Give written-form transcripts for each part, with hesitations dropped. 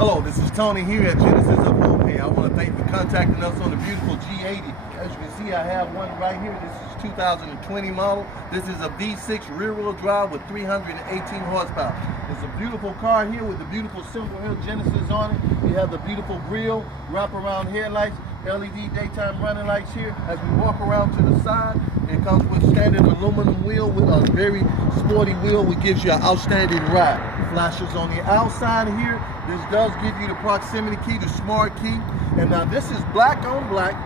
Hello, this is Tony here at Genesis of Hoover. Hey, I want to thank you for contacting us on the beautiful G80. As you can see, I have one right here. This is 2020 model. This is a V6 rear-wheel drive with 318 horsepower. It's a beautiful car here with the beautiful symbol here, Genesis on it. You have the beautiful grille, wrap-around headlights, LED daytime running lights here. As we walk around to the side, it comes with standard aluminum wheel with a very sporty wheel, which gives you an outstanding ride. Flashes on the outside here. This does give you the proximity key, the smart key. And now this is black on black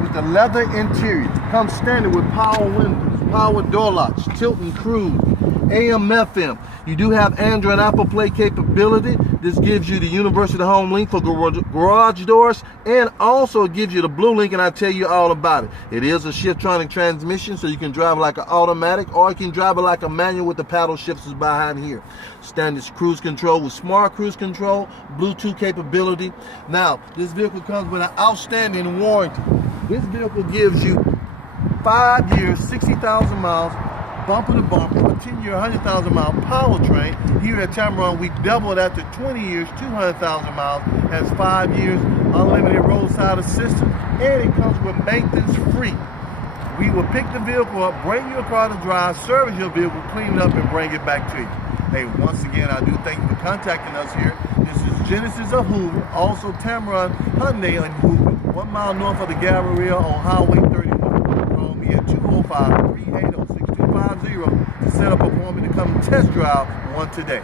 with the leather interior. Comes standard with power windows, power door locks, tilt and cruise, AM, FM. You do have Android and Apple Play capability. This gives you the universal home link for garage doors, and also it gives you the blue link, and I'll tell you all about it. It is a Shiftronic transmission, so you can drive like an automatic, or you can drive it like a manual with the paddle shifters behind here. Standard cruise control with smart cruise control, Bluetooth capability. Now, this vehicle comes with an outstanding warranty. This vehicle gives you 5 years, 60,000 miles, bumper to bumper, a 10-year, 100,000-mile powertrain. Here at Tameron, we double that to 20 years, 200,000 miles, has 5 years, unlimited roadside assistance, and it comes with maintenance free. We will pick the vehicle up, bring your car to drive, service your vehicle, clean it up, and bring it back to you. Hey, once again, I do thank you for contacting us here. This is Genesis of Hoover, also Tameron Hyundai in Hoover, 1 mile north of the Galleria on Highway 31. Call me at 205-380-6250 to set up an appointment to come test drive one today.